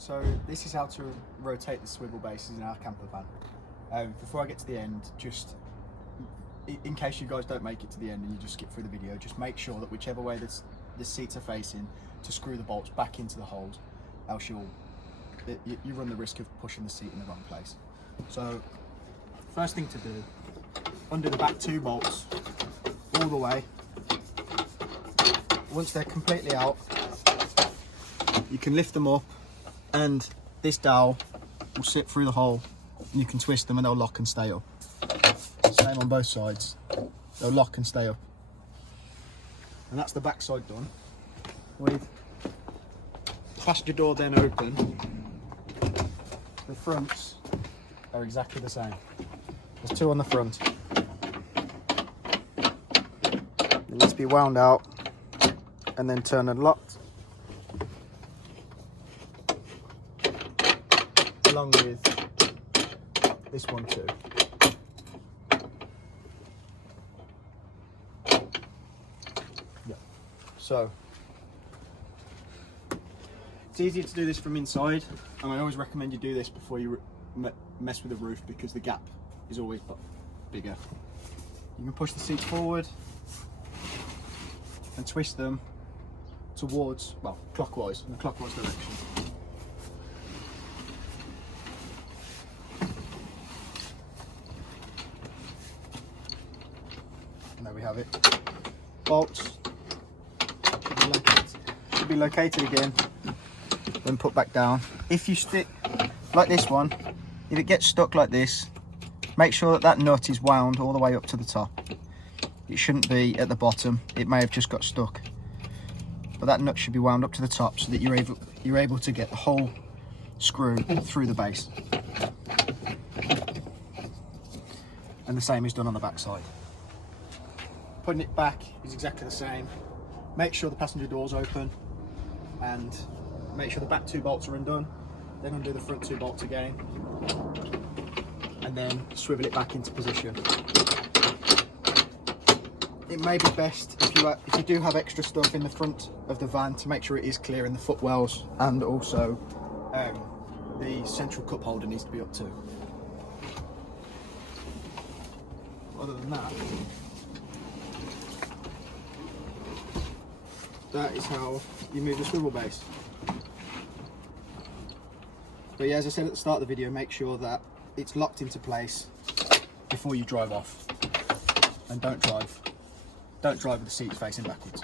So this is how to rotate the swivel bases in our camper van. Before I get to the end, just in case you guys don't make it to the end and you just skip through the video, just make sure that whichever way the seats are facing, to screw the bolts back into the holes, else you run the risk of pushing the seat in the wrong place. So first thing to do, undo the back two bolts all the way. Once they're completely out, you can lift them up and this dowel will sit through the hole and you can twist them and they'll lock and stay up. Same on both sides, they'll lock and stay up. And that's the back side done. With the passenger door then open, the fronts are exactly the same. There's two on the front. It needs to be wound out and then turned and locked, along with this one too. Yeah. So it's easier to do this from inside, and I always recommend you do this before you mess with the roof, because the gap is always bigger. You can push the seats forward and twist them towards, well, clockwise, in the clockwise direction. And there we have it. Bolts should be located again, then put back down. If you stick like this one, if it gets stuck like this, make sure that nut is wound all the way up to the top. It shouldn't be at the bottom, it may have just got stuck. But that nut should be wound up to the top so that you're able to get the whole screw through the base. And the same is done on the back side. Putting it back is exactly the same. Make sure the passenger door's open and make sure the back two bolts are undone. Then undo the front two bolts again and then swivel it back into position. It may be best if you do have extra stuff in the front of the van to make sure it is clear in the footwells, and also the central cup holder needs to be up too. Other than that, that is how you move the swivel base. But yeah, as I said at the start of the video, make sure that it's locked into place before you drive off, and don't drive with the seats facing backwards.